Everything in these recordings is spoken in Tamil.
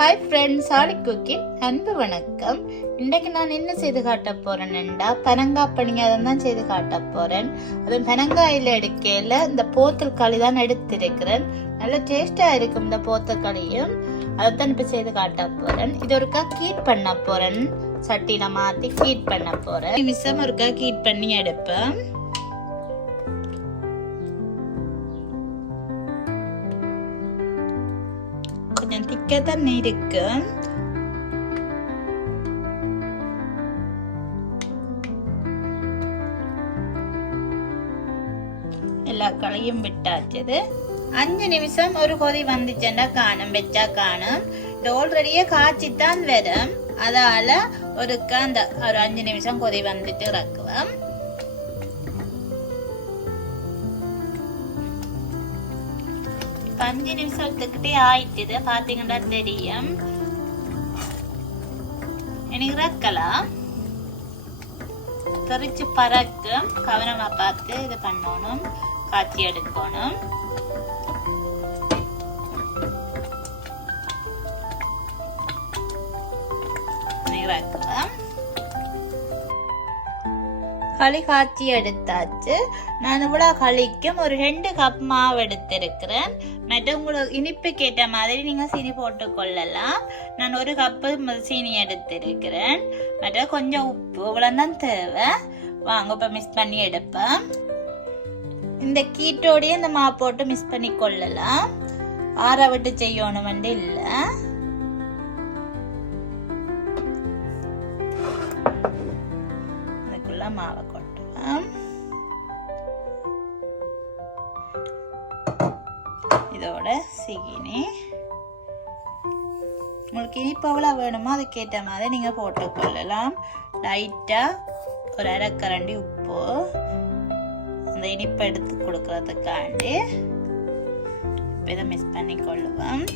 ஹாய் ஃப்ரெண்ட்ஸ், சாலி குக்கிங் அன்பு வணக்கம். இன்றைக்கு நான் என்ன செய்து காட்ட போறேன்டா பனங்காய் பணியாரம் தான் செய்து காட்ட போறேன். அது பனங்காயில எடுக்கையில இந்த போத்தல் களி தான் எடுத்திருக்கிறேன். நல்ல டேஸ்டா இருக்கும் இந்த போத்தல் களியும். அதைத்தான் இப்ப செய்து காட்ட போறேன். இது ஒருக்கா கீட் பண்ண போறேன். சட்டியில மாத்தி கீட் பண்ண போறேன். நிமிஷம் ஒருக்கா கீட் பண்ணி எடுப்பேன். கொஞ்சம் திக்கா தான் இருக்கு. எல்லா களையும் விட்டாச்சது. 5 நிமிஷம் ஒரு கொதி வந்துச்சுன்னா காணும், வச்சா காணும். இது ஆல்ரெடியே காய்ச்சித்தான் வரும். அதால ஒரு 5 நிமிஷம் கொதி வந்துட்டு இறக்குவோம். இப்ப 5 நிமிஷத்துக்கிட்டே ஆயிட்டுது. பாத்தீங்கன்னா தெரியும். எனக்கு இறக்கலாம். தெரிச்சு பறக்கும். கவனமா பார்த்து இது பண்ணணும். காய்ச்சி எடுக்கணும். களி காய்ச்சி எடுத்தாச்சு. நான் இவ்வளவு களிக்கும் ஒரு 2 கப் மாவு எடுத்திருக்கிறேன். மற்றும் உங்களுக்கு இனிப்புக்கு ஏற்ற மாதிரி நீங்க சீனி போட்டு கொள்ளலாம். நான் 1 கப்பு சீனி எடுத்திருக்கிறேன். மற்றும் கொஞ்சம் உப்பு, இவ்வளவுதான் தேவை. வாங்க இப்ப மிக்ஸ் பண்ணி எடுப்பேன். இந்த கீட்டோடய இந்த மாவு போட்டு மிக்ஸ் பண்ணி கொள்ளலாம். ஆற விட்டு செய்யணும் இல்லை. மாவை கொட்டுவேன். இதோட சீனி உங்களுக்கு இனிப்பு எவ்வளோ வேணுமோ அதுக்கேற்ற மாதிரி நீங்க போட்டுக்கொள்ளலாம். லைட்டா ஒரு 1/2 கரண்டி உப்பு, அந்த இனிப்பை எடுத்து கொடுக்கறதுக்காண்டி இதை மிக்ஸ் பண்ணி கொள்ளுவேன்.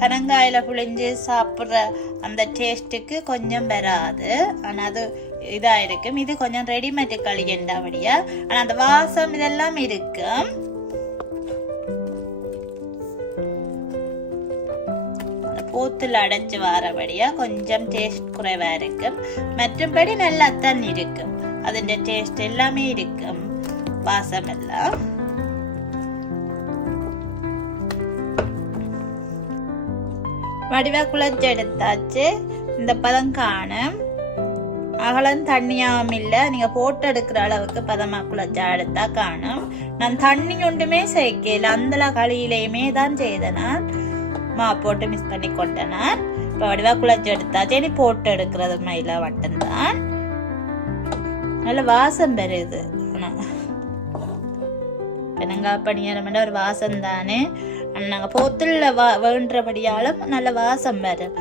பனங்காயில புளிஞ்சு சாப்பிட்ற அந்த டேஸ்ட்டுக்கு கொஞ்சம் வராது. ஆனா அது இதா இருக்கும். இது கொஞ்சம் ரெடிமேட் களி என்றபடியா. ஆனா அந்த வாசம் இதெல்லாம் இருக்கும். போத்துல அடைச்சு வாரபடியா கொஞ்சம் டேஸ்ட் குறைவா இருக்கும். மற்றபடி நல்லா தான் இருக்கும். அதோட டேஸ்ட் எல்லாமே இருக்கும். வாசம் எல்லாம் வடிவா குழச்சி எடுத்தாச்சு. இந்த பதம் காணும். அகலம் தண்ணியாவும் இல்லை. நீங்க போட்டு எடுக்கிற அளவுக்கு பதமா குழச்சா எடுத்தா காணும். நான் தண்ணி ஒன்றுமே சேர்க்கல. அந்த களியிலையுமே தான் செய்தேன். மா போட்டு மிக்ஸ் பண்ணி கொட்டேன். இப்போ வடிவா குழச்சி எடுத்தாச்சு. இனி போட்டு எடுக்கிறது மயிலா வட்டம்தான். நல்ல வாசம் பெறுது. பனங்காய் பணியாரம் ஒரு வாசம் தானே. நாங்க போத்துல வேண்டபடியாலும் நல்ல வாசம் வரும்.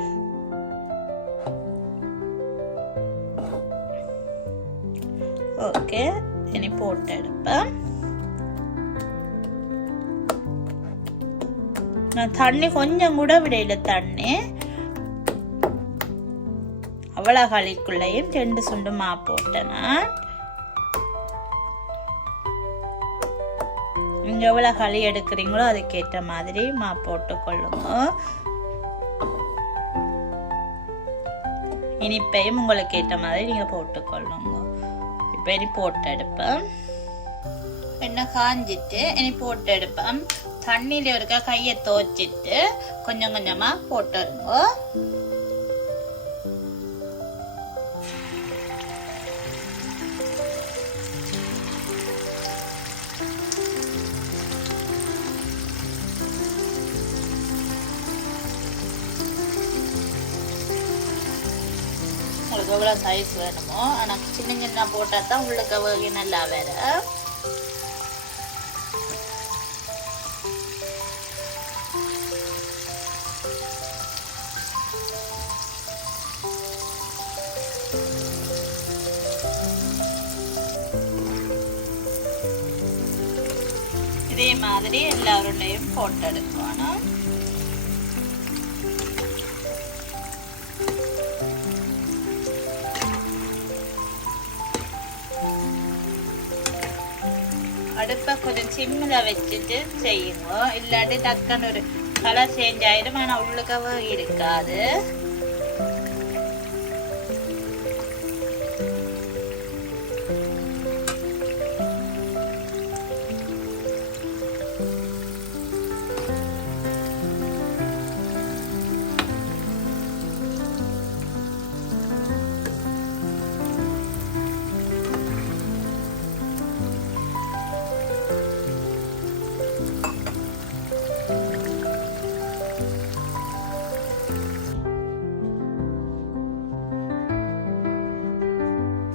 ஓகே, இனி போட்டு எடுப்பேன். நான் தண்ணி கொஞ்சம் கூட விடையில. தண்ணி அவ்வளவு களிக்குள்ளையும் 2 சுண்டு மா போட்டேன்னா நீங்க எவ்வளவு களி எடுக்கிறீங்களோ அதுக்கேற்ற மாதிரி மா போட்டு கொள்ளுங்க. இனிப்பையும் உங்களுக்கு ஏற்ற மாதிரி நீங்க போட்டுக்கொள்ளுங்க. இப்ப இனி போட்டு எடுப்பேன். எண்ணெய் காஞ்சிட்டு இனி போட்டு எடுப்பேன். தண்ணியில இருக்க கையை துவச்சிட்டு கொஞ்சம் கொஞ்சமா போட்டுருங்க. உங்களுக்கு எவ்வளோ சைஸ் வேணுமோ. ஆனால் சின்ன சின்ன போட்டால் தான் உள்ளுக்கு வகை நல்லா வேற. இதே மாதிரி எல்லாருடையும் போட்டு எடுக்கணும். அடுப்பை கொஞ்சம் சிம்மில் வச்சுட்டு செய்யுங்க, இல்லாட்டி டக்குன்னு ஒரு கலர் சேஞ்ச் ஆயிடும், ஆனால் உள்ளுக்கவே இருக்காது.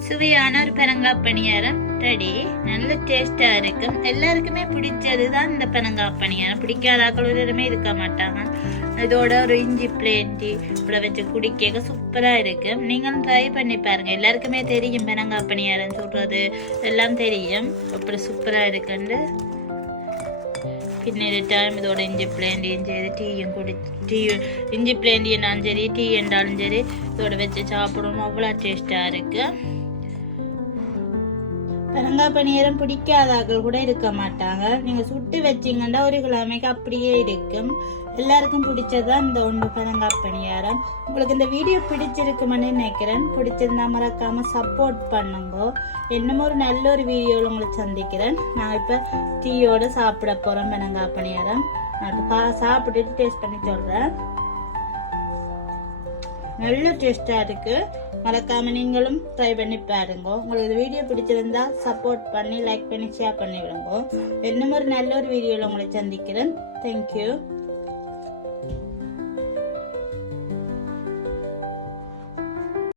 சுவையான ஒரு பனங்காய் பணியாரம் ரெடி. நல்ல டேஸ்டா இருக்கும். எல்லாருக்குமே பிடிச்சதுதான் இந்த பனங்காய் பணியாரம். பிடிக்காதாக்களுமே இருக்க மாட்டாங்க. இதோட ஒரு இஞ்சி பிளேண்டி இப்படி வச்சு குடிக்க சூப்பரா இருக்கு. நீங்களும் ட்ரை பண்ணி பாருங்க. எல்லாருக்குமே தெரியும் பனங்காய் பணியாரம் சொல்றது எல்லாம் தெரியும். அப்படி சூப்பரா இருக்குன்னு பின்னொரு டைம் இதோட இஞ்சி பிளேண்டியும் சரி டீயும் இஞ்சி பிளேண்டியும் சரி டீ என்றாலும் சரி இதோட வச்சு சாப்பிடணும். அவ்வளோ டேஸ்டா இருக்கு. பனங்காய் பணியாரம் பிடிக்காதாக்கள் கூட இருக்க மாட்டாங்க. நீங்க சுட்டு வச்சீங்கன்னா ஒரு கிழமைக்கு அப்படியே இருக்கும். எல்லாருக்கும் பிடிச்சதான் இந்த ஒன்று பனங்காய் பணியாரம். உங்களுக்கு இந்த வீடியோ பிடிச்சிருக்குமென்னு நினைக்கிறேன். பிடிச்சிருந்தா மறக்காம சப்போர்ட் பண்ணுங்க. என்னமோ ஒரு நல்ல ஒரு வீடியோவில் உங்களை சந்திக்கிறேன். நான் இப்ப டீயோட சாப்பிட போறேன் பனங்காய் பணியாரம். நான் சாப்பிட்டுட்டு டேஸ்ட் பண்ணி சொல்றேன். நல்ல டேஸ்டா இருக்கு. மறக்காம நீங்களும் ட்ரை பண்ணி பாருங்க. உங்களுக்கு இந்த வீடியோ பிடிச்சிருந்தா சப்போர்ட் பண்ணி லைக் பண்ணி ஷேர் பண்ணி விடுங்க. இன்னும் ஒரு நல்ல ஒரு வீடியோல உங்களை சந்திக்கிறேன். தேங்க்யூ.